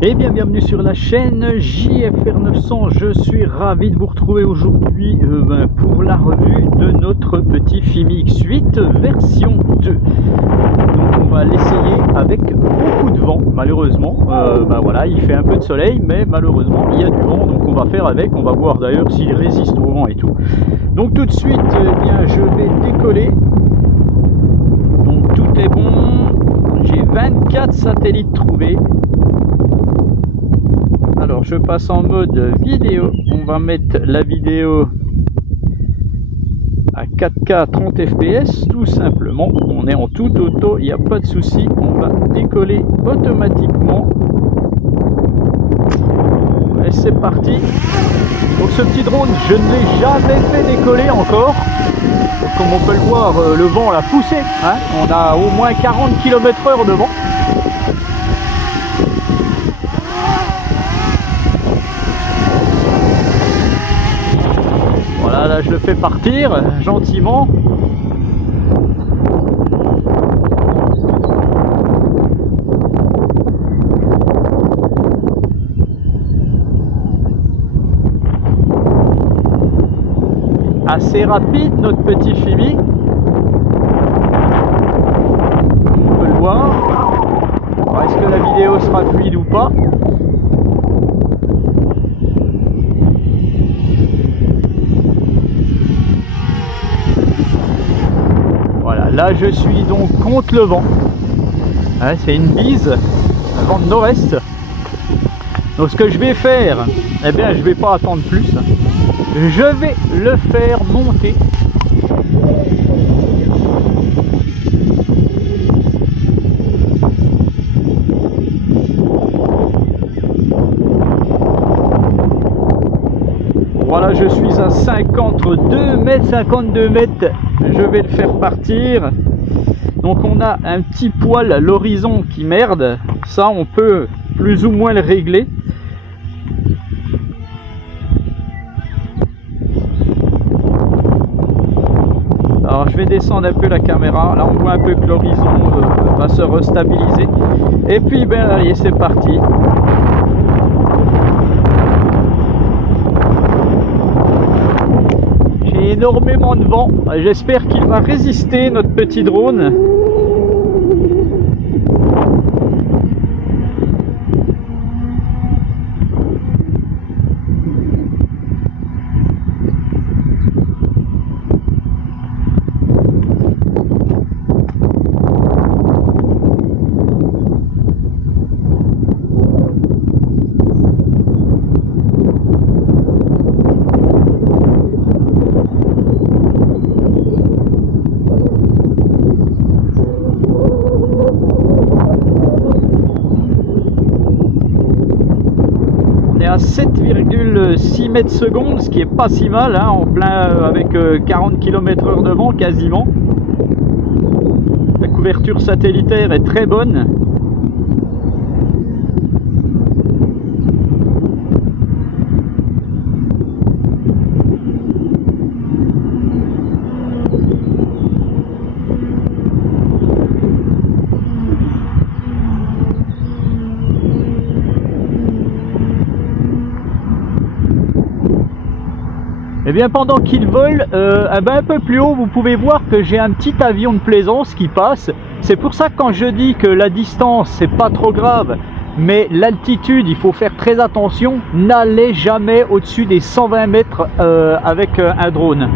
Eh bien, bienvenue sur la chaîne JFR 900. Je suis ravi de vous retrouver aujourd'hui pour la revue de notre petit FIMI X8 version 2. Donc, on va l'essayer avec beaucoup de vent, malheureusement. Voilà, il fait un peu de soleil, mais malheureusement, il y a du vent. Donc, on va faire avec. On va voir d'ailleurs s'il résiste au vent et tout. Donc, tout de suite, bien, je vais décoller. Donc, tout est bon. J'ai 24 satellites trouvés. Alors je passe en mode vidéo, on va mettre la vidéo à 4K 30 fps tout simplement, on est en tout auto, il n'y a pas de souci, on va décoller automatiquement. Et c'est parti. Donc ce petit drone, je ne l'ai jamais fait décoller encore. Donc, comme on peut le voir, le vent l'a poussé, hein, on a au moins 40 km/h de vent. Voilà, là je le fais partir gentiment. Assez rapide notre petit FIMI. On peut le voir. Est-ce que la vidéo sera fluide ou pas? Voilà, là je suis donc contre le vent. Hein, c'est une bise, un vent de nord-est. Donc ce que je vais faire, eh bien je vais pas attendre plus. Je vais le faire monter. Voilà, je suis à 52 mètres, 52 mètres. Je vais le faire partir. Donc on a un petit poil à l'horizon qui merde. Ça, on peut plus ou moins le régler. Alors je vais descendre un peu la caméra. Là, on voit un peu que l'horizon va se restabiliser. Et puis, ben, allez, c'est parti. Énormément de vent, j'espère qu'il va résister notre petit drone. À 7,6 mètres secondes, ce qui est pas si mal, hein, en plein avec 40 km/h de vent quasiment. La couverture satellitaire est très bonne. Et bien pendant qu'il vole, un peu plus haut, vous pouvez voir que j'ai un petit avion de plaisance qui passe. C'est pour ça que quand je dis que la distance c'est pas trop grave, mais l'altitude il faut faire très attention, n'allez jamais au-dessus des 120 mètres avec un drone.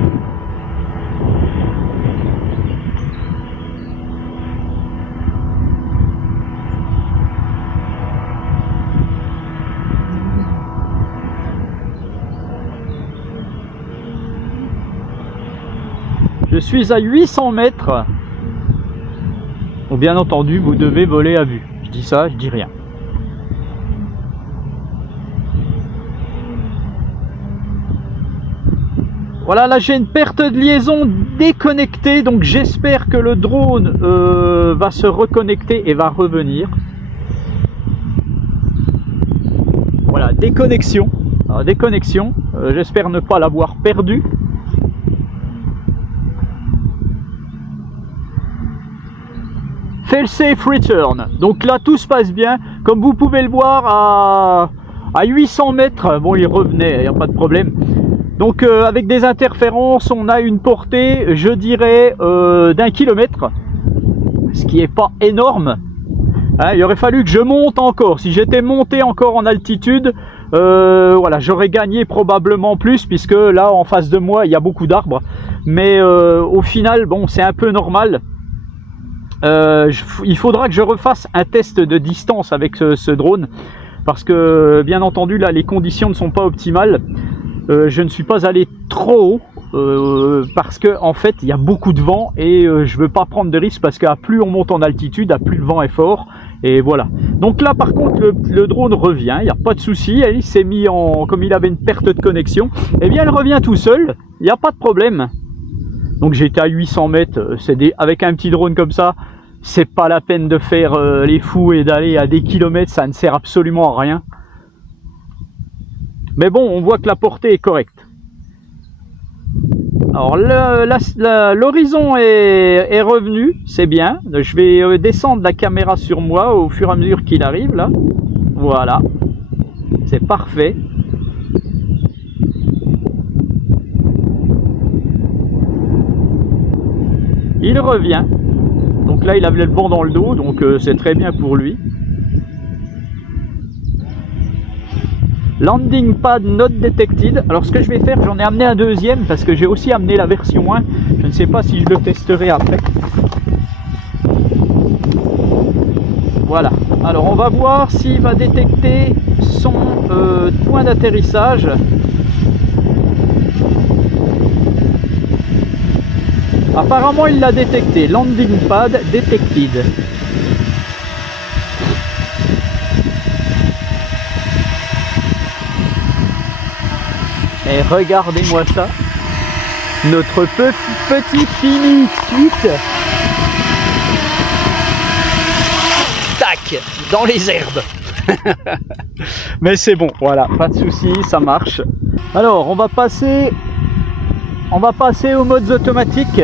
Je suis à 800 mètres. Donc bien entendu, vous devez voler à vue. Je dis ça, je dis rien. Voilà, là j'ai une perte de liaison déconnectée. Donc j'espère que le drone va se reconnecter et va revenir. Voilà, déconnexion. Alors, déconnexion. J'espère ne pas l'avoir perdu. Fail safe return. Donc là tout se passe bien. Comme vous pouvez le voir à 800 mètres, bon il revenait, il n'y a pas de problème. Donc avec des interférences, on a une portée, je dirais, d'1 kilomètre. Ce qui n'est pas énorme. Hein, il aurait fallu que je monte encore. Si j'étais monté encore en altitude, voilà, j'aurais gagné probablement plus, puisque là en face de moi il y a beaucoup d'arbres. Mais au final, bon, c'est un peu normal. Il faudra que je refasse un test de distance avec ce drone, parce que bien entendu là les conditions ne sont pas optimales. Je ne suis pas allé trop haut parce que en fait il y a beaucoup de vent et je veux pas prendre de risques, parce qu'à plus on monte en altitude, à plus le vent est fort. Et voilà. Donc là par contre le drone revient, il n'y a pas de souci. Il s'est mis en, comme il avait une perte de connexion, et bien il revient tout seul, il n'y a pas de problème. Donc j'étais à 800 mètres, avec un petit drone comme ça, c'est pas la peine de faire les fous et d'aller à des kilomètres, ça ne sert absolument à rien. Mais bon, on voit que la portée est correcte. Alors l'horizon est revenu, c'est bien. Je vais descendre la caméra sur moi au fur et à mesure qu'il arrive là. Voilà, c'est parfait. Il revient. Donc là il avait le vent dans le dos, donc c'est très bien pour lui. Landing pad not detected. Alors ce que je vais faire, j'en ai amené un deuxième parce que j'ai aussi amené la version 1. Je ne sais pas si je le testerai après. Voilà. Alors on va voir s'il va détecter son point d'atterrissage. Apparemment il l'a détecté. Landing pad detected. Et regardez-moi ça, notre petit Fimi X8, tac, dans les herbes. Mais c'est bon, voilà, pas de souci, ça marche. Alors on va passer aux modes automatiques.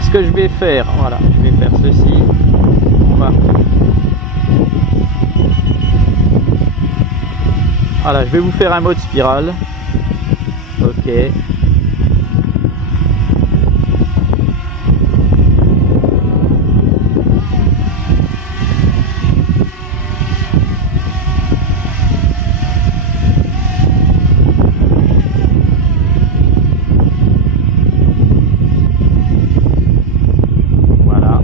Ce que je vais faire, voilà, je vais faire ceci. Voilà, je vais vous faire un mode spirale. Ok. Voilà.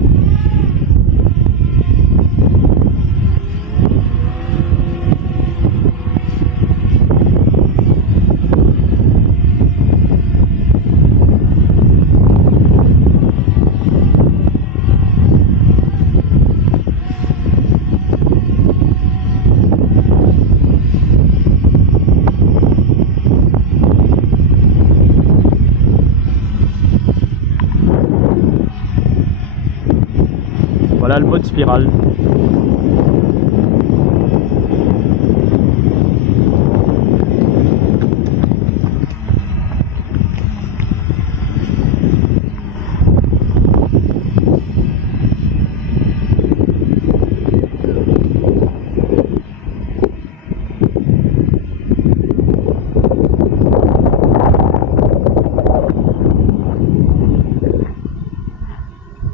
Voilà le mode spirale.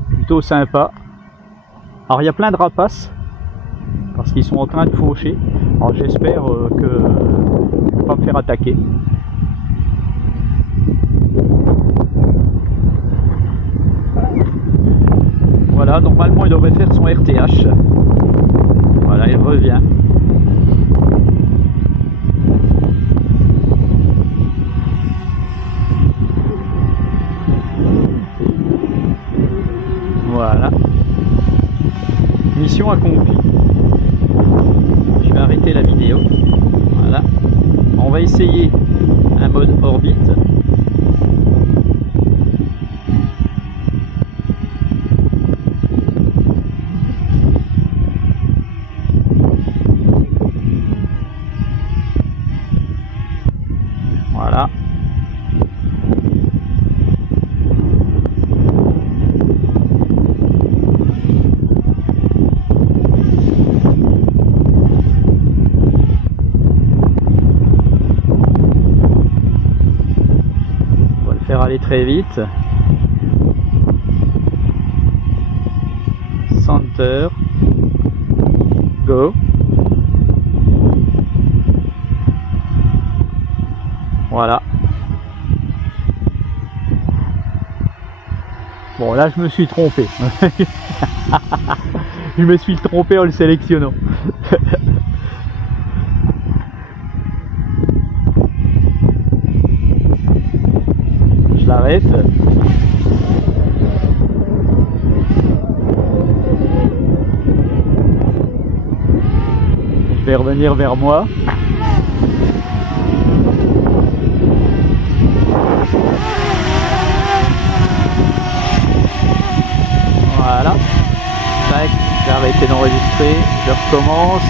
Plutôt sympa. Alors il y a plein de rapaces parce qu'ils sont en train de faucher. Alors j'espère que je ne vais pas me faire attaquer. Voilà, normalement il devrait faire son RTH. Voilà, il revient. Voilà. Mission accomplie. Je vais arrêter la vidéo. Voilà. On va essayer un mode orbite. Voilà. très vite. Center. Go. Voilà. Bon, là je me suis trompé. Je me suis trompé en le sélectionnant. Je l'arrête. Je vais revenir vers moi. Voilà. Tac, j'ai arrêté d'enregistrer. Je recommence.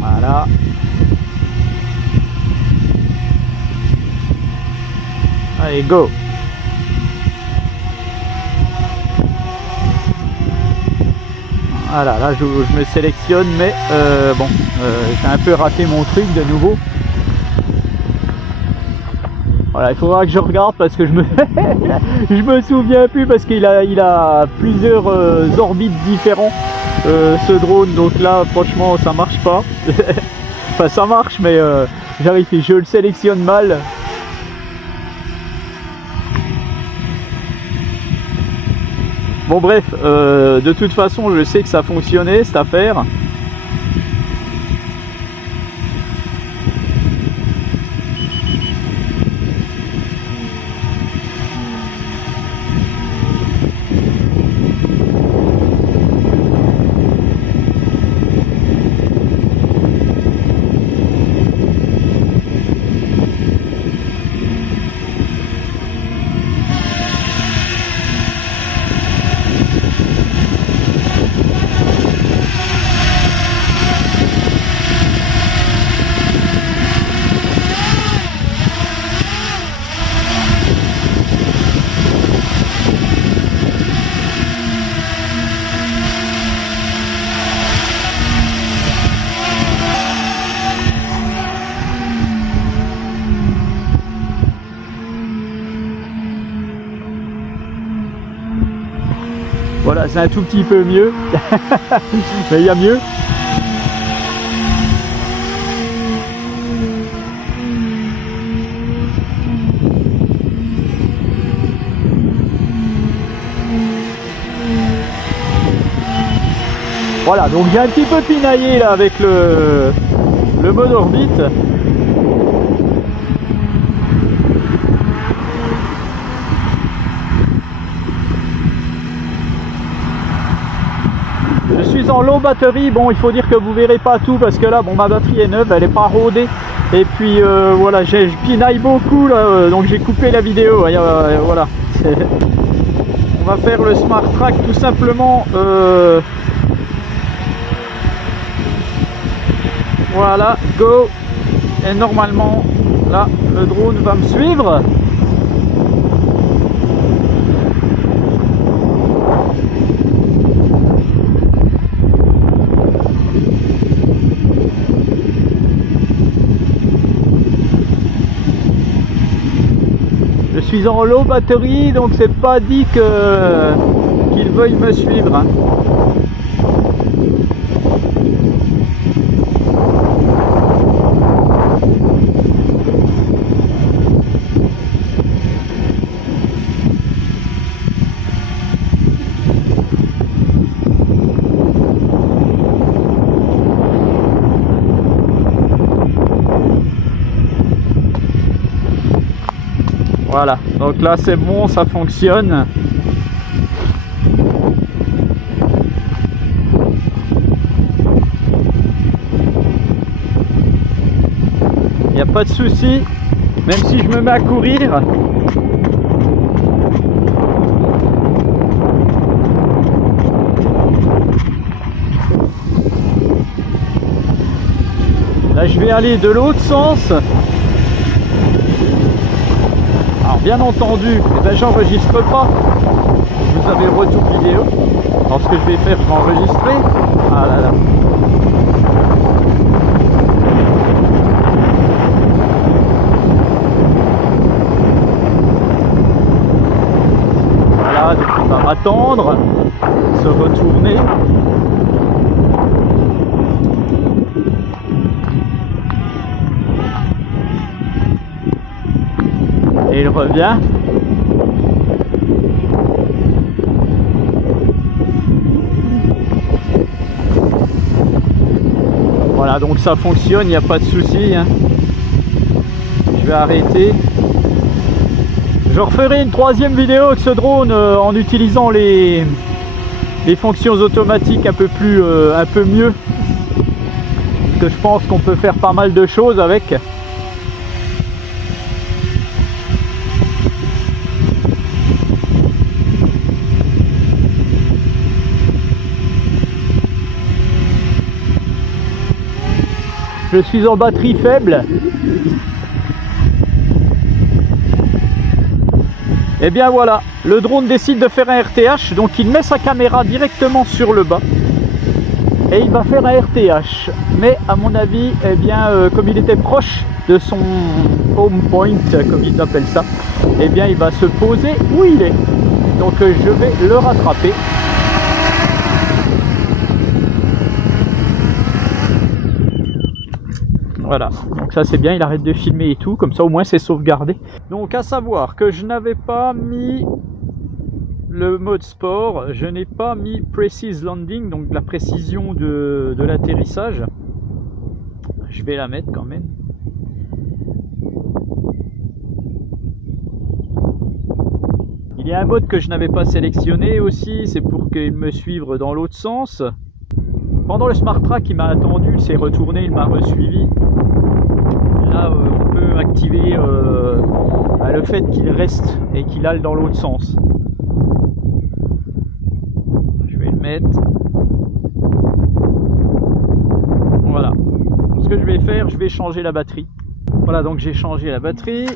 Voilà. Allez, go! Voilà, là je me sélectionne, mais bon, j'ai un peu raté mon truc de nouveau. Voilà, il faudra que je regarde parce que je me souviens plus, parce qu'il a plusieurs orbites différents, ce drone. Donc là, franchement, ça marche pas. Enfin, ça marche, mais je le sélectionne mal. Bon bref, de toute façon je sais que ça fonctionnait cette affaire. Voilà, c'est un tout petit peu mieux. Mais il y a mieux. Voilà, donc j'ai un petit peu pinaillé là avec le mode orbite. Je suis en low batterie. Bon, il faut dire que vous verrez pas tout parce que là, bon, ma batterie est neuve, elle est pas rodée. Et puis voilà, je pinaille beaucoup là, donc j'ai coupé la vidéo. Voilà. On va faire le Smart Track tout simplement. Voilà, go. Et normalement, là, le drone va me suivre. Je suis en low batterie, donc c'est pas dit qu'il veuille me suivre. Hein. Voilà, donc là c'est bon, ça fonctionne. Il n'y a pas de souci, même si je me mets à courir. Là je vais aller de l'autre sens. Alors bien entendu, eh ben, j'enregistre pas. vous avez le retour vidéo. Alors ce que je vais faire, je vais enregistrer. Ah là là. Voilà, donc il va m'attendre, se retourner. Et il revient. Voilà, donc ça fonctionne, il n'y a pas de souci, hein. Je vais arrêter. Je referai une troisième vidéo avec ce drone en utilisant les fonctions automatiques un peu mieux. Parce que je pense qu'on peut faire pas mal de choses avec. Je suis en batterie faible. Et bien voilà, le drone décide de faire un RTH, donc il met sa caméra directement sur le bas. Et il va faire un RTH. Mais à mon avis, eh bien, comme il était proche de son home point, comme ils appellent ça, eh bien il va se poser où il est. Donc je vais le rattraper. Voilà, donc ça c'est bien, il arrête de filmer et tout, comme ça au moins c'est sauvegardé. Donc à savoir que je n'avais pas mis le mode sport, je n'ai pas mis Precise Landing, donc la précision de l'atterrissage. Je vais la mettre quand même. Il y a un mode que je n'avais pas sélectionné aussi, c'est pour qu'il me suive dans l'autre sens. Pendant le Smart Track, il m'a attendu, il s'est retourné, il m'a resuivi. Là, on peut activer le fait qu'il reste et qu'il aille dans l'autre sens. Je vais le mettre. Voilà. Donc, ce que je vais faire, je vais changer la batterie. Voilà, donc j'ai changé la batterie.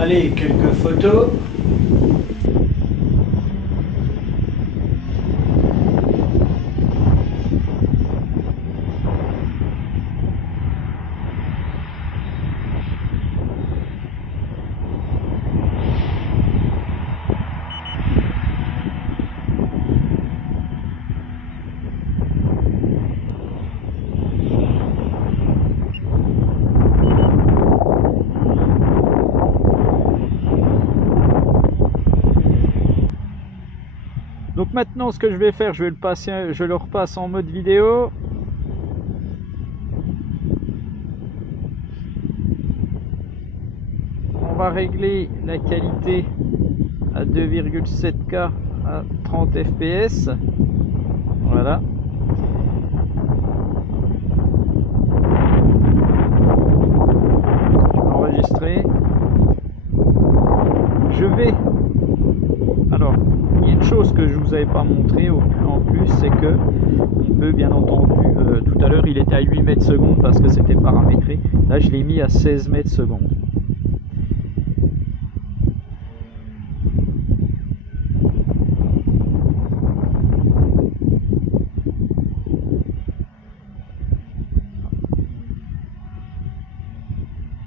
Allez, quelques photos. Donc maintenant ce que je vais faire, je le repasse en mode vidéo. On va régler la qualité à 2,7K à 30 fps. Voilà. Je vais enregistrer. Je vais... Alors, il y a une chose que je vous avais pas montré en plus, c'est que on peut bien entendu, tout à l'heure il était à 8 mètres secondes parce que c'était paramétré. Là je l'ai mis à 16 mètres secondes.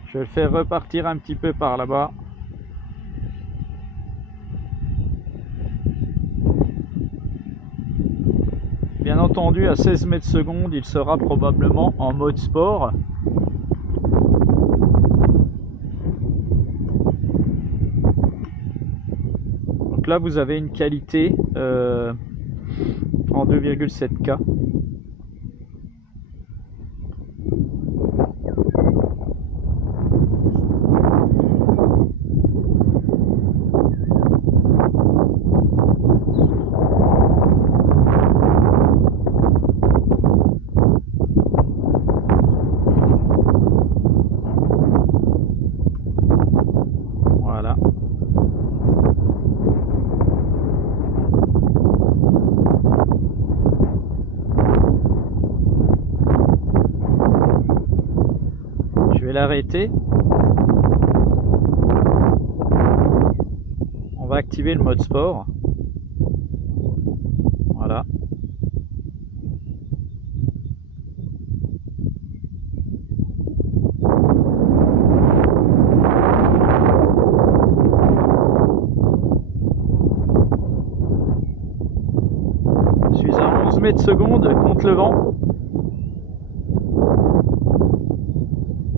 Je vais le faire repartir un petit peu par là-bas. Bien entendu, à 16 mètres secondes, il sera probablement en mode sport. Donc là, vous avez une qualité en 2,7K. arrêter. On va activer le mode sport. Voilà. Je suis à 11 mètres secondes contre le vent.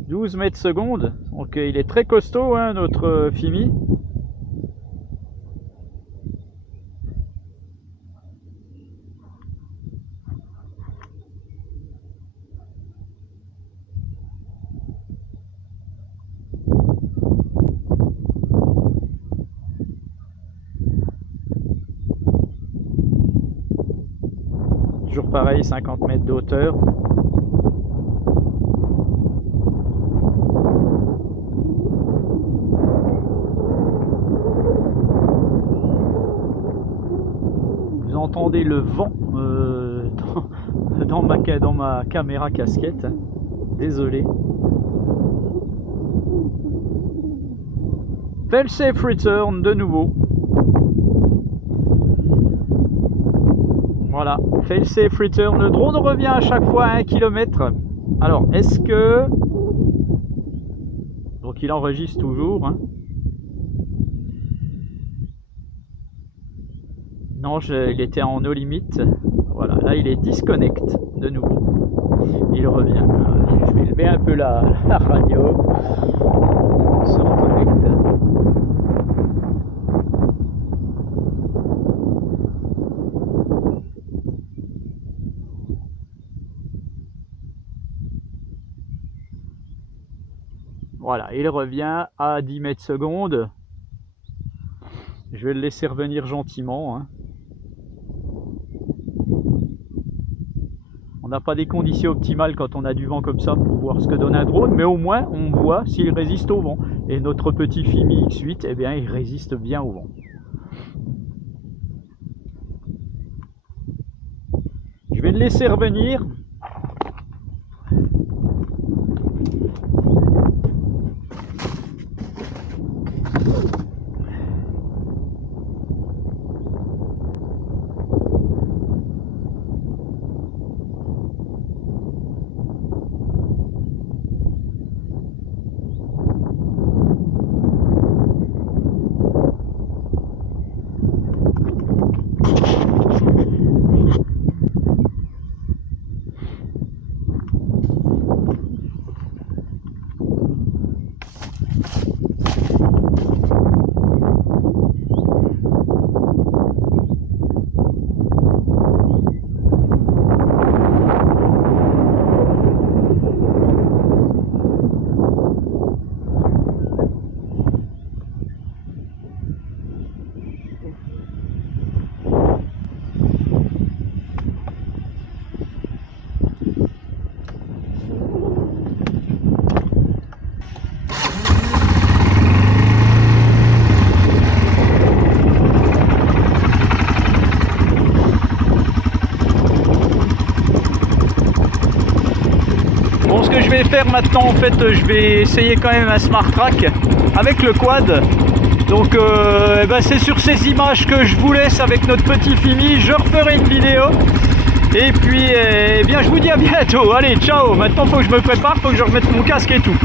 12 mètres secondes. Donc il est très costaud, hein, notre Fimi. Toujours pareil, 50 mètres de hauteur. Vous entendez le vent dans ma caméra casquette. Désolé. Fail safe return de nouveau. Voilà, fail safe return. Le drone revient à chaque fois à 1 km. Alors, est-ce que... Donc il enregistre toujours. Hein. Non, il était en no limit. Voilà, là il est disconnect de nouveau. Il revient. Je vais lever un peu la radio. On se reconnecte. Voilà, il revient à 10 mètres secondes. Je vais le laisser revenir gentiment. Hein. On n'a pas des conditions optimales quand on a du vent comme ça pour voir ce que donne un drone, mais au moins on voit s'il résiste au vent. Et notre petit Fimi X8, eh bien, il résiste bien au vent. Je vais le laisser revenir. Bon, ce que je vais faire maintenant, en fait, je vais essayer quand même un Smart Track avec le quad. Donc ben c'est sur ces images que je vous laisse avec notre petit Fimi. Je referai une vidéo. Et puis, eh bien, je vous dis à bientôt. Allez, ciao. Maintenant, il faut que je me prépare, il faut que je remette mon casque et tout.